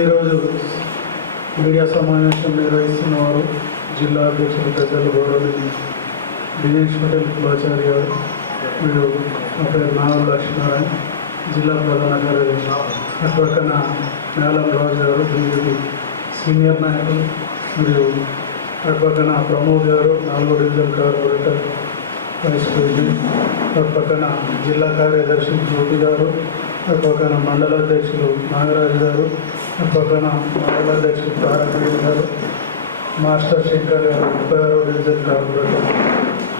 ఈరోజు మీడియా సమావేశం నిర్వహిస్తున్న వారు జిల్లా అధ్యక్షులు పెద్దలు గౌరవనీయులు దినేష్ పటేల్ కులాచారి గారు మరియు నా పేరు నాగం లక్ష్మీనారాయణ జిల్లా ప్రధాన కార్యదర్శి. అటుపక్కన మేళం రాజు గారు బీజేపీ సీనియర్ నాయకులు మరియు అటుపక్కన ప్రమోద్ గారు నాలుగో డివిజన్ కార్పొరేటర్ వైస్ ప్రెసిడెంట్. అటుపక్కన జిల్లా కార్యదర్శి జ్యోతి గారు పక్కన మండల అధ్యక్షులు నాగరాజు గారు పక్కన మండల అధ్యక్షులు తారకరెడ్డి గారు మాస్టర్ శంకర్ గారు ముప్పై ఆరో డివిజన్ కార్పొరేటర్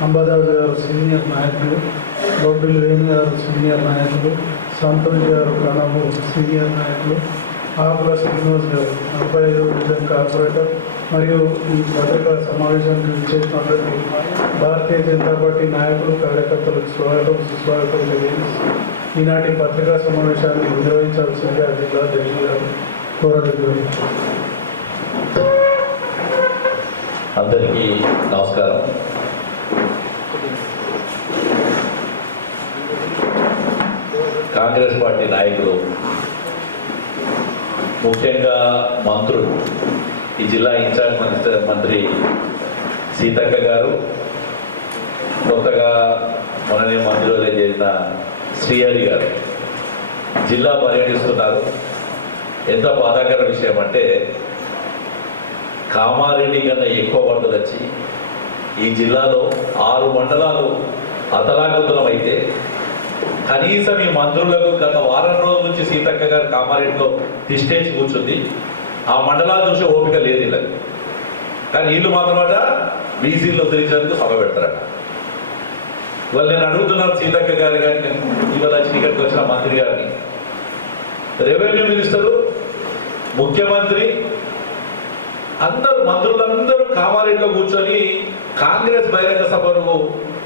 అంబాదాస్ గారు సీనియర్ నాయకులు బొబ్బిలి వేణు గారు సీనియర్ నాయకులు సంతోష్ గారు ప్రణబు సీనియర్ నాయకులు ఆపుల శ్రీనివాస్ గారు నలభై ఐదో డివిజన్ కార్పొరేటర్ మరియు ఈ పత్రికా సమావేశానికి విచ్చేసినటువంటి భారతీయ జనతా పార్టీ నాయకులు కార్యకర్తలకు స్వాగతం సుస్వాగతం తెలియజేస్తున్నారు ఈనాటి పత్రికా సమావేశాన్ని నిర్వహించాల్సిందిగా జిల్లా అధ్యక్షులు గారు అందరికీ నమస్కారం. కాంగ్రెస్ పార్టీ నాయకులు ముఖ్యంగా మంత్రులు ఈ జిల్లా ఇన్ఛార్జ్ మినిస్టర్ మంత్రి సీతక్క గారు కొత్తగా మననే మంత్రులే చేసిన శ్రీహరి గారు. జిల్లా పర్యటిస్తున్నారు. ఎంత బాధాకర విషయం అంటే కామారెడ్డి కన్నా ఎక్కువ వరదలు వచ్చి ఈ జిల్లాలో ఆరు మండలాలు అతలాకుతలం అయితే కనీసం ఈ మంత్రులకు గత వారం రోజుల నుంచి సీతక్క గారు కామారెడ్డిలో తిష్టేసి కూర్చుంది. ఆ మండలాలు చూసే ఓపిక లేదు వీళ్ళకి. కానీ వీళ్ళు మాత్రమట బీసీలో తిరిగినందుకు సభ పెడతారట. వాళ్ళు నేను అడుగుతున్నాను సీతక్క గారి గారిని ఇవాళ ఇక్కడికి వచ్చిన మంత్రి గారిని రెవెన్యూ మినిస్టరు ముఖ్యమంత్రి అందరూ మంత్రులందరూ కామారెడ్డిలో కూర్చొని కాంగ్రెస్ బహిరంగ సభను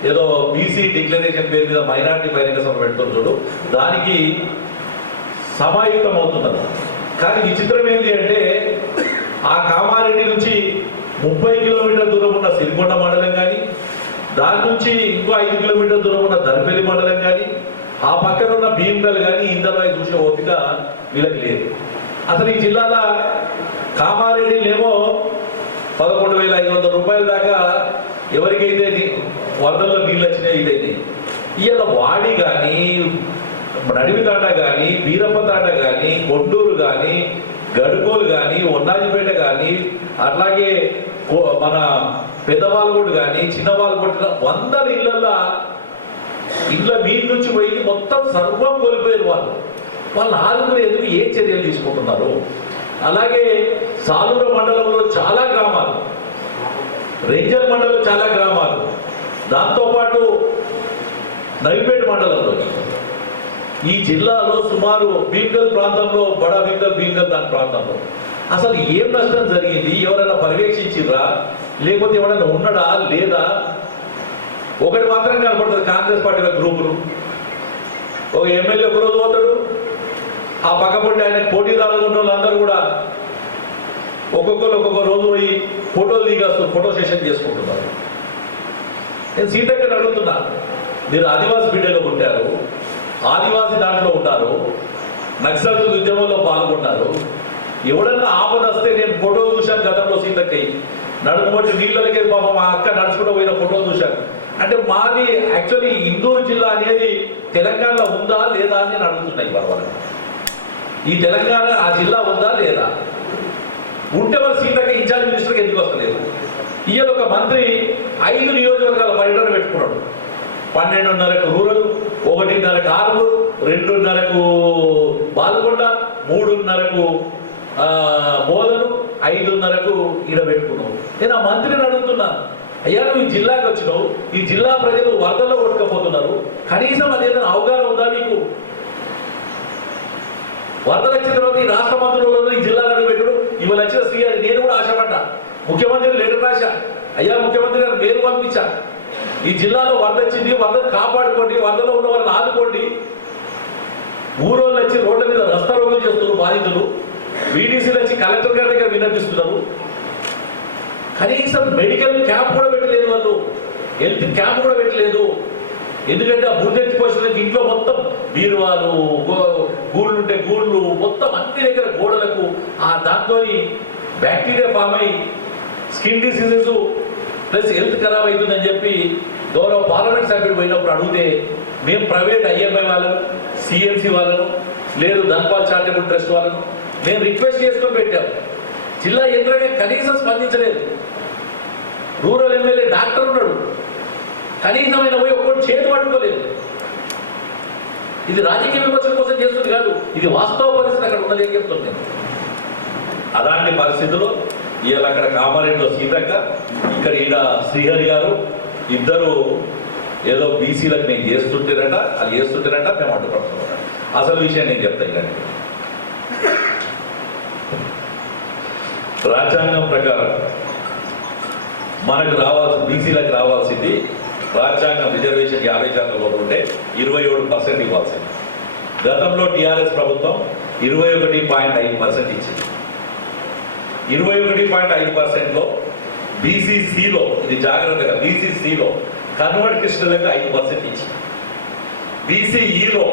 ఏదో బీసీ డిక్లరేషన్ పేరు మీద మైనార్టీ బహిరంగ సభ పెడుతుంటాడు దానికి సమాయుక్తం అవుతున్నారు కానీ విచిత్రం ఏంటి అంటే ఆ కామారెడ్డి నుంచి ముప్పై కిలోమీటర్ల దూరం ఉన్న సిరికొండ మండలం కానీ దాని నుంచి ఇంకో ఐదు కిలోమీటర్ల దూరం ఉన్న దర్పల్లి మండలం కానీ ఆ పక్కన ఉన్న భీమ్గల్ కానీ ఇందరై చూసే ఓపిక వీళ్ళకి లేదు. అసలు ఈ జిల్లాలో కామారెడ్డిలేమో పదకొండు వేల ఐదు వందల రూపాయల దాకా ఎవరికైతే వరదల్లో నీళ్ళు వచ్చినాయి ఇదైతే. ఇవాళ వాడి కానీ నడిమితాండ కానీ వీరప్పతాట కానీ కొండూరు కానీ గడుకోలు కానీ ఒన్నాజిపేట కానీ అట్లాగే కో- పెద్దవాళ్ళు కూడా కానీ చిన్నవాళ్ళు కూడా వందల ఇళ్ళల్లో ఇళ్ళ వీటి నుంచి పోయి మొత్తం సర్వం కోల్పోయారు వాళ్ళు. వాళ్ళు ఆదుకునేందుకు ఏ చర్యలు తీసుకుంటున్నారు? అలాగే సాలూర మండలంలో చాలా గ్రామాలు రేంజర్ మండలం చాలా గ్రామాలు దాంతోపాటు నవిపేట మండలంలో. ఈ జిల్లాలో సుమారు బీంగల్ ప్రాంతంలో బడా బీంగల్ బీంగల్ దాని ప్రాంతంలో. అసలు ఏం నష్టం జరిగింది? ఎవరైనా పర్యవేక్షించిరా లేకపోతే ఎవరైనా ఉన్నాడా? లేదా? ఒకటి మాత్రం కనపడుతుంది కాంగ్రెస్ పార్టీ గ్రూపులు. ఒక ఎమ్మెల్యే ఒక రోజు పోతాడు. ఆ పక్కపొంటి ఆయన పోటీదారులు ఉన్న వాళ్ళందరూ కూడా ఒక్కొక్కరు ఒక్కొక్క రోజు పోయి ఫోటోలు దిగేస్తారు ఫోటో సెషన్ చేసుకుంటున్నారు. నేను సీట్ దగ్గర అడుగుతున్నా మీరు ఆదివాసీ బిడ్డగా ఉంటారు ఆదివాసీ దాంట్లో ఉంటారు నక్సల్ ఉద్యమంలో పాల్గొన్నారు ఎవడన్నా ఆపద వస్తే నేను ఫోటో చూశాను గతంలో సీతక్కయ్య నడుముబట్టి నీళ్ళకి పాపం మా అక్క నడుచుకుంటూ పోయిన ఫోటో చూశాను. అంటే మాది యాక్చువల్లీ ఇందూరు జిల్లా అనేది తెలంగాణలో ఉందా లేదా అని నేను అడుగుతున్నాయి పర్వాలేదు ఈ తెలంగాణ ఆ జిల్లా ఉందా లేదా? ఉంటే మరి సీతక్క ఇన్ఛార్జ్ మినిస్టర్కి ఎందుకు వస్తలేదు? ఈయన ఒక మంత్రి ఐదు నియోజకవర్గాల పర్యటన పెట్టుకున్నాడు. పన్నెండున్నరకు రూరల్ ఒకటిన్నరకు ఆరు రెండున్నరకు బాల్కొండ మూడున్నరకు బోధను ఐదున్నరకు ఈడ పెట్టుకున్నావు నేను ఆ మంత్రిని అడుగుతున్నా అయ్యా నువ్వు ఈ జిల్లాకి వచ్చినావు ఈ జిల్లా ప్రజలు వరదల్లో కొట్టుకపోతున్నారు కనీసం అది ఏదైనా అవగాహన ఉందా నీకు? వరదలు వచ్చిన తర్వాత ఈ రాష్ట్ర మంత్రులలో ఈ జిల్లాలను పెట్టుడు ఇవాళ వచ్చిన శ్రీహరి నేను కూడా ఆశపడ్డా. ముఖ్యమంత్రి లెటర్ రాశా అయ్యా ముఖ్యమంత్రి గారు పేరు పంపించా ఈ జిల్లాలో వరద వచ్చింది వరదను కాపాడుకోండి వరదలో ఉన్న వాళ్ళని ఆదుకోండి. ఊరోళ్ళు వచ్చి రోడ్ల మీద రస్తా రోగులు చేస్తున్నారు బాధితులు. వీడీసీలు వచ్చి కలెక్టర్ గారి దగ్గర విన్నపిస్తున్నాము. కనీసం మెడికల్ క్యాంప్ కూడా పెట్టలేదు వాళ్ళు. హెల్త్ క్యాంప్ కూడా పెట్టలేదు. ఎందుకంటే ఆ బుర్రెత్తి పోషణకి ఇంట్లో మొత్తం బీరువాలు గూళ్ళు ఉంటే గూళ్ళు మొత్తం అన్ని దగ్గర గోడలకు ఆ దాంతో బ్యాక్టీరియా ఫామ్ అయి స్కిన్ డిసీజెస్ ప్లస్ హెల్త్ ఖరాబ్ అవుతుందని చెప్పి గౌరవ పార్లమెంట్ సభ్యుడు పోయినప్పుడు అడిగితే మేము ప్రైవేట్ ఐఎంఐ వాళ్ళను సిఎంసి వాళ్ళను లేదు ధన్పాల్ చారిటబుల్ ట్రస్ట్ వాళ్ళను మేము రిక్వెస్ట్ చేసుకొని పెట్టాం. జిల్లా యంత్రాంగం కనీసం స్పందించలేదు. రూరల్ ఎమ్మెల్యే డాక్టర్ ఉన్నాడు. కనీసమైన పోయి ఒక్కటి చేతి పట్టుకోలేదు. ఇది రాజకీయ విమర్శల కోసం చేస్తుంది కాదు ఇది వాస్తవ పరిస్థితి అక్కడ ఉందని చెప్తుంది. అలాంటి పరిస్థితుల్లో ఇవాళ అక్కడ కామారెడ్డిలో సీతక్క ఇక్కడ ఈడ శ్రీహరి గారు ఇద్దరు ఏదో బీసీలకు మేము చేస్తుంటారట అది చేస్తుంటారట మేము అడ్డుపడుతున్నాం. అసలు విషయం నేను చెప్తాను కానీ రాజ్యాంగం ప్రకారం మనకు రావాల్సి బీసీలకు రావాల్సింది రాజ్యాంగం రిజర్వేషన్ యాభై శాతం లోపల ఉంటే ఇరవై ఏడు పర్సెంట్ ఇవ్వాల్సింది. గతంలో టీఆర్ఎస్ ప్రభుత్వం ఇరవై ఒకటి పాయింట్ ఐదు పర్సెంట్ ఇచ్చింది. ఇరవై ఒకటి పాయింట్ ఐదు పర్సెంట్లో బీసీసీలో ఇది జాగ్రత్తగా బీసీసీలో కన్వర్ట్ కృష్ణులకు ఐదు పర్సెంట్ ఇచ్చింది. బీసీఈలో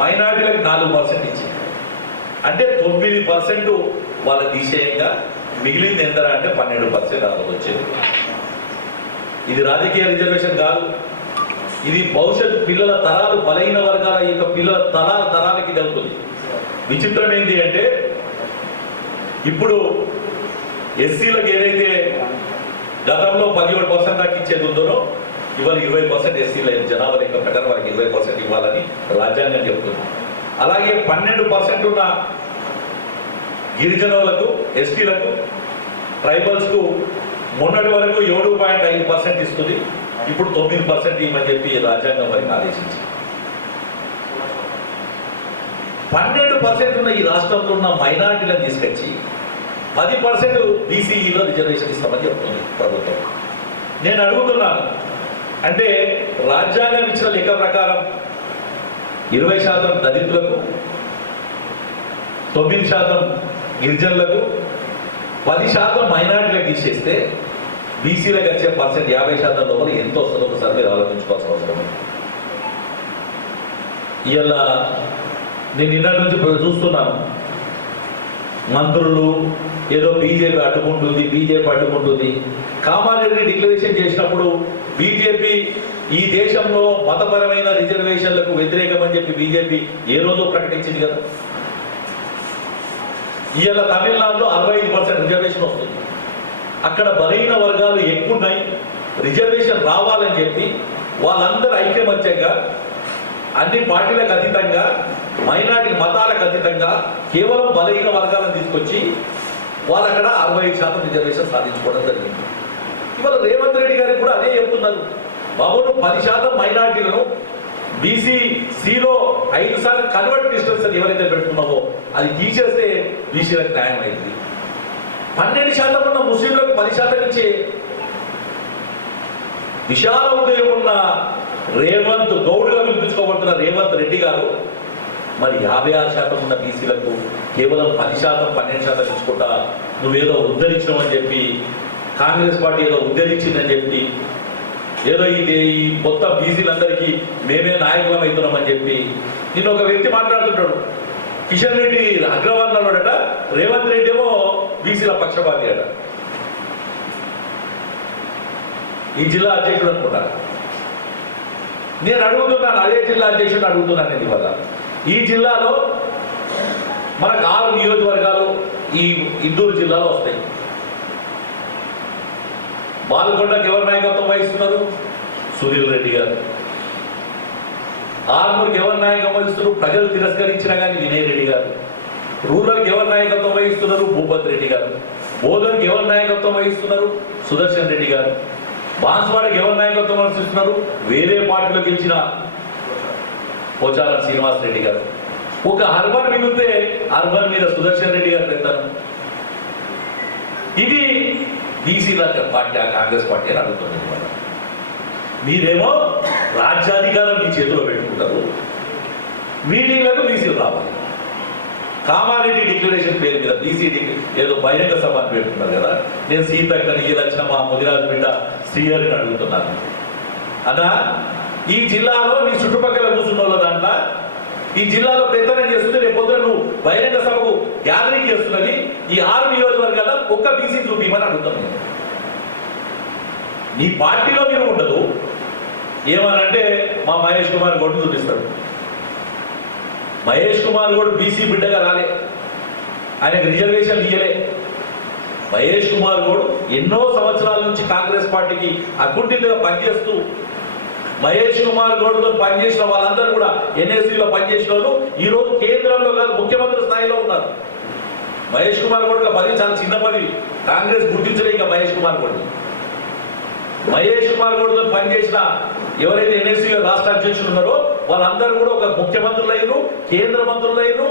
మైనార్టీలకు నాలుగు పర్సెంట్ ఇచ్చింది. అంటే తొమ్మిది పర్సెంట్ వాళ్ళ దిశేయంగా మిగిలింది ఎంత అంటే పన్నెండు పర్సెంట్ వాళ్ళకి వచ్చేది. ఇది రాజకీయ రిజర్వేషన్ కాదు. ఇది భవిష్యత్తు పిల్లల తరాలు బలహీన వర్గాల యొక్క పిల్లల తరాల తరాలకి ఇది విచిత్రం ఏంటి అంటే ఇప్పుడు ఎస్సీలకు ఏదైతే గతంలో పదిహేడు పర్సెంట్ దాకా ఇచ్చేది ఉందో ఇవాళ ఇరవై పర్సెంట్ ఎస్సీల జనాభా లెక్క ప్రకారం వారికి ఇరవై పర్సెంట్ ఇవ్వాలని రాజ్యాంగం చెబుతుంది అలాగే పన్నెండు పర్సెంట్ ఉన్న గిరిజనులకు ఎస్టీలకు ట్రైబల్స్కు మొన్నటి వరకు ఏడు పాయింట్ ఐదు పర్సెంట్ ఇస్తుంది. ఇప్పుడు తొమ్మిది పర్సెంట్ ఇవ్వమని చెప్పి రాజ్యాంగం వారికి ఆదేశించింది. పన్నెండు పర్సెంట్ ఉన్న ఈ రాష్ట్రంలో ఉన్న మైనార్టీలను తీసుకొచ్చి పది పర్సెంట్ బీసీఈలో రిజర్వేషన్ ఇస్తామని చెప్తుంది ప్రభుత్వం. నేను అడుగుతున్నాను అంటే రాజ్యాంగం ఇచ్చిన లెక్క ప్రకారం ఇరవై శాతం దళితులకు తొమ్మిది శాతం గిరిజనులకు పది శాతం మైనారిటీలకు ఇచ్చేస్తే బీసీలకు వచ్చే పర్సెంట్ యాభై శాతం లోపల ఎంత వస్తుందో ఒకసారి మీరు ఆలోచించుకోవాల్సిన అవసరం ఇలా నేను నిన్నటి నుంచి ఇప్పుడు చూస్తున్నాను. మంత్రులు ఏదో బీజేపీ అడ్డుకుంటుంది బీజేపీ అడ్డుకుంటుంది. కామారెడ్డి డిక్లరేషన్ చేసినప్పుడు బీజేపీ ఈ దేశంలో మతపరమైన రిజర్వేషన్లకు వ్యతిరేకమని చెప్పి బీజేపీ ఏ రోజు ప్రకటించింది కదా? ఇవాళ తమిళనాడులో అరవై ఐదు పర్సెంట్ రిజర్వేషన్ వస్తుంది. అక్కడ బలహీన వర్గాలు ఎక్కువ ఉన్నాయి రిజర్వేషన్ రావాలని చెప్పి వాళ్ళందరూ ఐక్యమత్యంగా అన్ని పార్టీలకు అతీతంగా మైనార్టీ మతాలకు అతీతంగా కేవలం బలహీన వర్గాలను తీసుకొచ్చి వాళ్ళు అక్కడ అరవై ఐదు శాతం రిజర్వేషన్ సాధించుకోవడం జరిగింది. ఇవాళ రేవంత్ రెడ్డి గారికి కూడా అదే చెప్తున్నారు. బాబు పది శాతం మైనార్టీలను బీసీ సిలో ఐదు సార్లు కన్వర్ట్ డిస్టెన్స్ ఎవరైతే పెడుతున్నావో అది తీసేస్తే బీసీలకు న్యాయం అయింది పన్నెండు శాతం ఉన్న ముస్లింలకు పది శాతం ఇచ్చే విశాల ఉదయం ఉన్న రేవంత్ గౌడ్గా పిలిపించుకోబడుతున్న రేవంత్ రెడ్డి గారు మరి యాభై ఆరు శాతం ఉన్న బీసీలకు కేవలం పది శాతం పన్నెండు శాతం ఇచ్చుకుంటా నువ్వేదో ఉద్ధరించినావని చెప్పి కాంగ్రెస్ పార్టీ ఏదో ఉద్ధరించిందని చెప్పి ఏదో ఇది ఈ మొత్తం బీసీలందరికీ మేమే నాయకులం అవుతున్నామని చెప్పి నిన్న ఒక వ్యక్తి మాట్లాడుతుంటాడు. కిషన్ రెడ్డి అగ్రవాల్ రేవంత్ రెడ్డి ఏమో బీసీల పక్షపాతి అట. ఈ జిల్లా అధ్యక్షుడు అనుకుంటా. నేను అడుగుతున్నాను అదే జిల్లా అధ్యక్షుడు అడుగుతున్నాను నేను ఇవాళ. ఈ జిల్లాలో మనకు ఆరు నియోజకవర్గాలు ఈ ఇందూరు జిల్లాలో వస్తాయి. బాలకొండకి ఎవరు నాయకత్వం వహిస్తున్నారు? సునీల్ రెడ్డి గారు. ఆర్మూర్కి ఎవరు నాయకత్వం వహిస్తున్నారు? ప్రజలు తిరస్కరించినా కానీ వినయ్ రెడ్డి గారు. రూరల్కి ఎవరు నాయకత్వం వహిస్తున్నారు? భూపత్ రెడ్డి గారు. బోధన్కి ఎవరు నాయకత్వం వహిస్తున్నారు? సుదర్శన్ రెడ్డి గారు. బాన్స్వాడకి ఎవరు నాయకత్వం వహిస్తున్నారు? వేరే పార్టీలో గెలిచిన పోచారం శ్రీనివాస్ రెడ్డి గారు. ఒక అర్బన్ మిగిలితే అర్బన్ మీద సుదర్శన్ రెడ్డి గారు పెడతారు. ఇది బీసీల పార్టీ కాంగ్రెస్ పార్టీ అని అడుగుతుంది మీరేమో రాజ్యాధికారం మీ చేతిలో పెట్టుకుంటారు. మీటింగ్లకు బీసీలు రావాలి. కామారెడ్డి డిక్లరేషన్ పేరు మీద బీసీ ఏదో బహిరంగ సభ పెట్టుకుంటారు పెట్టుకున్నారు కదా. నేను సీతక్కని ఈ లక్షణ మా ముదిరాజు బిడ్డ శ్రీహరిని అడుగుతున్నాను. అన్నా ఈ జిల్లాలో మీ చుట్టుపక్కల కూర్చున్న వాళ్ళ దాంట్లో ఈ జిల్లాలో ప్రయత్నం చేస్తుంటే రేపు పొద్దున బహిరంగ సభకు గ్యాదరింగ్ చేస్తున్నది ఈ ఆరు నియోజకవర్గాల్లో ఒక్క బీసీ చూపించమని అడుగుతాం. నీ పార్టీలో మీరు ఉండదు. ఏమనంటే మా మహేష్ కుమార్ గొడ్డు చూపిస్తాడు. మహేష్ కుమార్ కూడా బీసీ బిడ్డగా రాలే. ఆయనకు రిజర్వేషన్ ఇయ్యలే. మహేష్ కుమార్ గౌడ్ ఎన్నో సంవత్సరాల నుంచి కాంగ్రెస్ పార్టీకి అకుంఠితంగా పనిచేస్తూ మహేష్ కుమార్ గౌడ్తో పనిచేసిన వాళ్ళందరూ కూడా ఎన్ఎస్సీలో పనిచేసిన వాళ్ళు. ఈ రోజు కేంద్రంలో కాదు ముఖ్యమంత్రి స్థాయిలో ఉన్నారు. మహేష్ కుమార్ గౌడ్ పదవి చాలా చిన్న పదవి కాంగ్రెస్ గుర్తించలే ఇంకా మహేష్ కుమార్ గౌడ్ మహేష్ కుమార్ గౌడ్తో పనిచేసిన ఎవరైతే ఎన్ఎస్సీలో రాష్ట్ర అధ్యక్షులు ఉన్నారో వాళ్ళందరూ కూడా ఒక ముఖ్యమంత్రులు అయ్యారు కేంద్ర మంత్రులు అయ్యారు.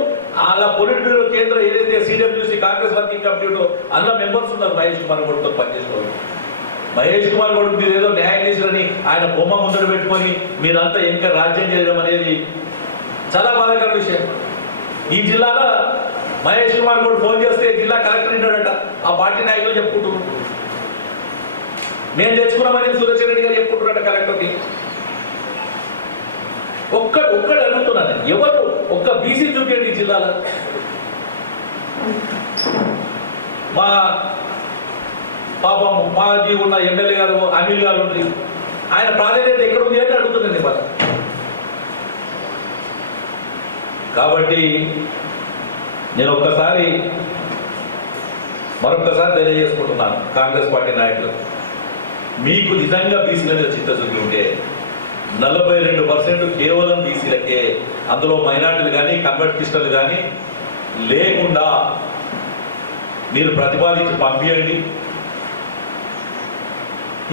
అలా పొలిట్ బ్యూరో కేంద్ర ఏదైతే చూసి కాంగ్రెస్ వర్కింగ్ కమిటీలో అందులో మెంబర్స్ ఉన్నారు మహేష్ కుమార్ గౌడ్తో పనిచేసిన వాళ్ళు. మహేష్ కుమార్ కొడుకు మీరు ఏదో న్యాయం చేశారని ఆయన బొమ్మ ముందర పెట్టుకొని మీరంతా ఇంకా రాజ్యం చేయడం అనేది చాలా బాధాకర విషయం. ఈ జిల్లాలో మహేష్ కుమార్ గౌడ్ ఫోన్ చేస్తే జిల్లా కలెక్టర్ ఉంటాడట ఆ పార్టీ నాయకులు చెప్పుకుంటున్నారు నేను తెచ్చుకున్నామని సురేష్ రెడ్డి గారు చెప్పుకుంటున్నాడు కలెక్టర్కి. ఒక్క ఒక్కడు అడుగుతున్నాను ఎవరు? ఒక్క బీసీ చూపించండి ఈ జిల్లాలో. మా పాపం మాజీ ఉన్న ఎమ్మెల్యే గారు అనిల్ గారు ఉంది ఆయన ప్రాధాన్యత ఎక్కడ ఉంది అని అడుగుతున్నాను ఇవాళ. కాబట్టి నేను ఒక్కసారి మరొక్కసారి తెలియజేసుకుంటున్నాను కాంగ్రెస్ పార్టీ నాయకులు మీకు నిజంగా బీసీల మీద చిత్తశుద్ధి ఉంటే నలభై రెండు పర్సెంట్ కేవలం బీసీలకే అందులో మైనార్టీలు కానీ కన్వర్ట్ క్రిస్టల్ కానీ లేకుండా మీరు ప్రతిపాదించి పంపించండి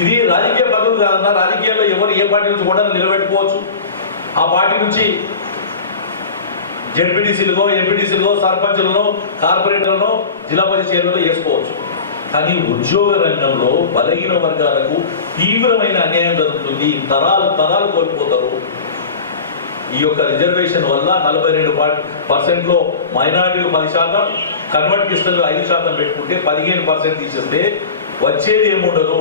ఇది రాజకీయ పద్ధతి కాదన్నా రాజకీయాల్లో ఎవరు ఏ పార్టీ నుంచి కూడా నిలబెట్టుకోవచ్చు? ఆ పార్టీ నుంచి జెడ్పీటీసీలుగో ఎంపీటీసీలుగో సర్పంచులను కార్పొరేటర్లను జిల్లా పరిషత్ చైర్మన్లు వేసుకోవచ్చు. కానీ ఉద్యోగ రంగంలో బలహీన వర్గాలకు తీవ్రమైన అన్యాయం జరుగుతుంది. తరాలు తరాలు కోల్పోతారు. ఈ యొక్క రిజర్వేషన్ వల్ల నలభై రెండు పర్సెంట్లో మైనార్టీలు పది శాతం కన్వర్ట్ క్రిస్టల్ ఐదు శాతం పెట్టుకుంటే పదిహేను పర్సెంట్ తీసేస్తే వచ్చేది ఏముండదు.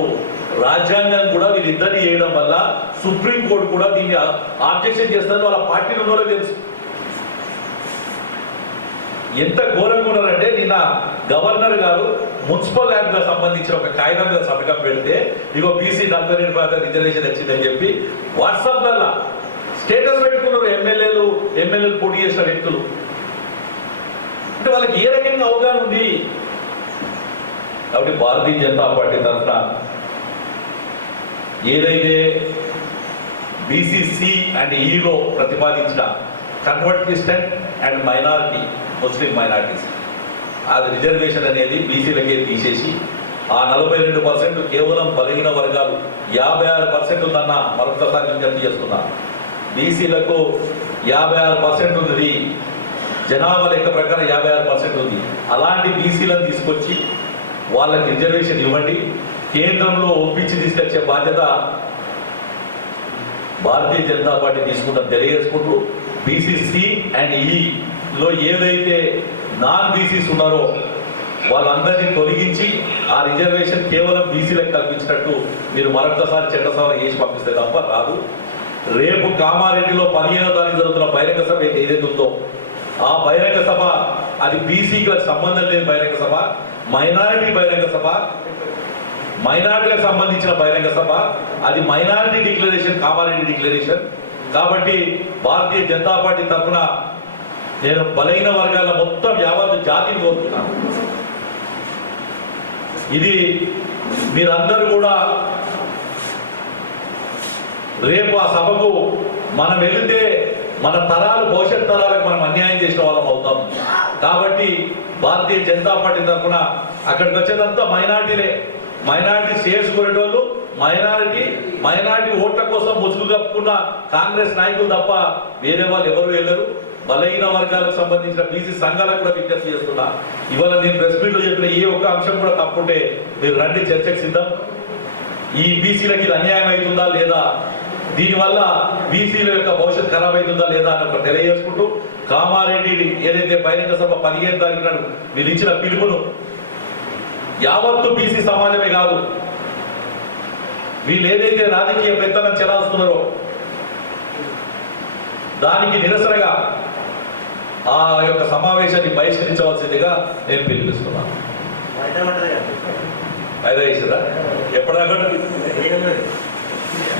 రాజ్యాంగం కూడా వీళ్ళిద్దరిని చేయడం వల్ల సుప్రీం కోర్టు కూడా దీన్ని ఆబ్జెక్షన్ చేస్తారు వాళ్ళ పార్టీలు ఉన్నోళ్ళే తెలుసు. ఎంత ఘోరంగా ఉన్నారంటే నిన్న గవర్నర్ గారు మున్సిపల్ యాక్ట్గా సంబంధించిన ఒక కాగితం మీద సంతకం పెడితే ఇగో బీసీ నలభై రెండు శాతం రిజర్వేషన్ వచ్చిందని చెప్పి వాట్సాప్ వల్ల స్టేటస్ పెట్టుకున్నారు ఎమ్మెల్యేలు ఎమ్మెల్యేలు పోటీ చేసిన వ్యక్తులు. అంటే వాళ్ళకి ఏ రకంగా అవగాహన ఉంది? కాబట్టి భారతీయ జనతా పార్టీ తరఫున ఏదైతే బీసీసీ అండ్ ఈలో ప్రతిపాదించిన convert Christian and minority Muslim minorities అది రిజర్వేషన్ అనేది బీసీలకే తీసేసి ఆ నలభై రెండు పర్సెంట్ కేవలం బలహీన వర్గాలు యాభై ఆరు పర్సెంట్ ఉందన్న మరొకసారి విజ్ఞప్తి చేస్తున్నా. బీసీలకు యాభై ఆరు పర్సెంట్ ఉంది. జనాభా లెక్క ప్రకారం యాభై ఆరు పర్సెంట్ ఉంది. అలాంటి బీసీలను తీసుకొచ్చి వాళ్ళకి రిజర్వేషన్ ఇవ్వండి. కేంద్రంలో ఒప్పించి తీసుకొచ్చే బాధ్యత భారతీయ జనతా పార్టీ తీసుకుంటాం తెలియజేసుకుంటూ బీసీసీ అండ్ ఈలో ఏదైతే నాన్ బీసీస్ ఉన్నారో వాళ్ళందరినీ తొలగించి ఆ రిజర్వేషన్ కేవలం బీసీలకు కల్పించినట్టు మీరు మరొకసారి చట్ట చేసి పంపిస్తే తప్ప రాదు. రేపు కామారెడ్డిలో పదిహేనో తారీఖు జరుగుతున్న బహిరంగ సభ ఏదైతే ఉందో ఆ బహిరంగ సభ అది బీసీకి సంబంధం లేని బహిరంగ సభ. మైనారిటీ బహిరంగ సభ మైనార్టీలకు సంబంధించిన బహిరంగ సభ అది మైనారిటీ డిక్లరేషన్ కామారెడ్డి డిక్లరేషన్. కాబట్టి భారతీయ జనతా పార్టీ తరఫున నేను బలహీన వర్గాల మొత్తం యావత్ జాతిని కోరుతున్నాను. ఇది మీరందరూ కూడా రేపు ఆ సభకు మనం వెళితే మన తరాలు భవిష్యత్ తరాలకు మనం అన్యాయం చేసిన వాళ్ళం అవుతాం. కాబట్టి భారతీయ జనతా పార్టీ తరఫున అక్కడికి వచ్చేదంతా మైనార్టీలే. మైనార్టీ చేసుకునేటోళ్ళు మైనారిటీ మైనారిటీ ఓట్ల కోసం ముసుగు కప్పుకున్న కాంగ్రెస్ నాయకులు తప్ప వేరే వాళ్ళు ఎవరు వెళ్ళరు. బలహీన వర్గాలకు సంబంధించిన బీసీ సంఘాలకు కూడా విజ్ఞప్తి చేస్తున్నా. ఇవాళ నేను ప్రెస్ మీట్లో చెప్పిన ఏ ఒక్క అంశం కూడా తప్పుంటే మీరు రండి చర్చకు సిద్ధం. ఈ బీసీలకి ఇది అన్యాయం అవుతుందా లేదా దీనివల్ల బీసీల యొక్క భవిష్యత్ ఖరాబ్ అవుతుందా లేదా అని ఒక తెలియజేసుకుంటూ కామారెడ్డి ఏదైతే బహిరంగ సభ పదిహేను తారీఖు నాడు మీరు ఇచ్చిన పిలుపును యావత్తు బీసీ సమాజమే కాదు వీళ్ళు ఏదైతే రాజకీయ పెత్తనం చెలాస్తున్నారో దానికి నిరసనగా ఆ యొక్క సమావేశాన్ని బహిష్కరించవలసిందిగా నేను పిలిపిస్తున్నాను ఎప్పటిదాకా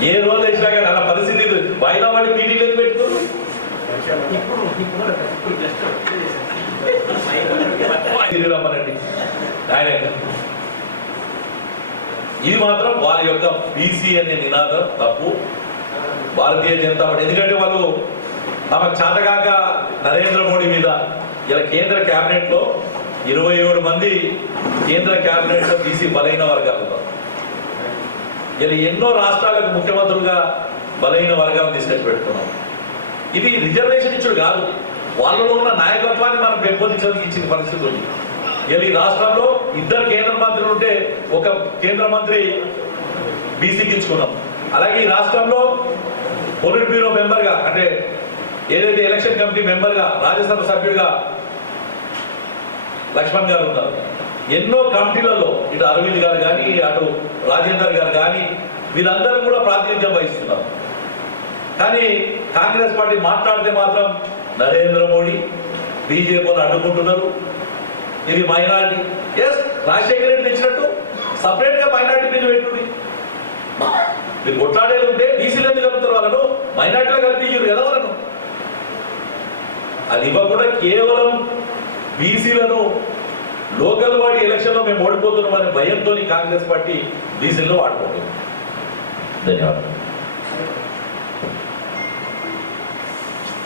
ఏ రోజు వేసినా కానీ అలా పరిస్థితి వాయిదా వాడి మీటింగ్ లేదు పెట్టుకోరు ఇది మాత్రం వారి యొక్క బీసీ అనే నినాదం తప్పు. భారతీయ జనతా పార్టీ. ఎందుకంటే వాళ్ళు తమ చేతగాక నరేంద్ర మోడీ మీద ఇలా కేంద్ర కేబినెట్లో ఇరవై ఏడు మంది కేంద్ర కేబినెట్లో బీసీ బలైన వర్గాలు ఇలా ఎన్నో రాష్ట్రాలకు ముఖ్యమంత్రులుగా బలహీన వర్గాలను తీసుకొచ్చి పెట్టుకున్నాం. ఇది రిజర్వేషన్ ఇచ్చుడు కాదు. వాళ్ళలో ఉన్న నాయకత్వాన్ని మనం పెంపొందించడానికి ఇచ్చిన పరిస్థితి ఉంది. ఇలా ఈ రాష్ట్రంలో ఇద్దరు కేంద్ర మంత్రులు ఉంటే ఒక కేంద్ర మంత్రి బీసీకి ఇచ్చుకున్నాం అలాగే ఈ రాష్ట్రంలో పొలిట్ బ్యూరో మెంబర్గా అంటే ఏదైతే ఎలక్షన్ కమిటీ మెంబర్గా రాజ్యసభ సభ్యుడిగా లక్ష్మణ్ గారు ఉన్నారు. ఎన్నో కమిటీలలో ఇటు అరవింద్ గారు కానీ అటు రాజేందర్ గారు కానీ వీరందరూ కూడా ప్రాతినిధ్యం వహిస్తున్నారు. కానీ కాంగ్రెస్ పార్టీ మాట్లాడితే మాత్రం నరేంద్ర మోడీ బీజేపీ అడ్డుకుంటున్నారు. ఇది మైనార్టీ. ఎస్ రాజశేఖర రెడ్డి తెచ్చినట్టు సపరేట్గా మైనార్టీ బిల్లు పెట్టుడి. మీరు కొట్లాడేది ఉంటే బీసీలు ఎందుకు కలుపుతారు వాళ్ళను? మైనార్టీలో కలిపించారు కదా వాళ్ళను. అది ఇవ్వకుండా కేవలం బీసీలను లోకల్ వాడి ఎలక్షన్లో మేము ఓడిపోతున్నామనే భయంతో కాంగ్రెస్ పార్టీ డీజిల్లో ఆడుకుంటుంది ధన్యవాదాలు.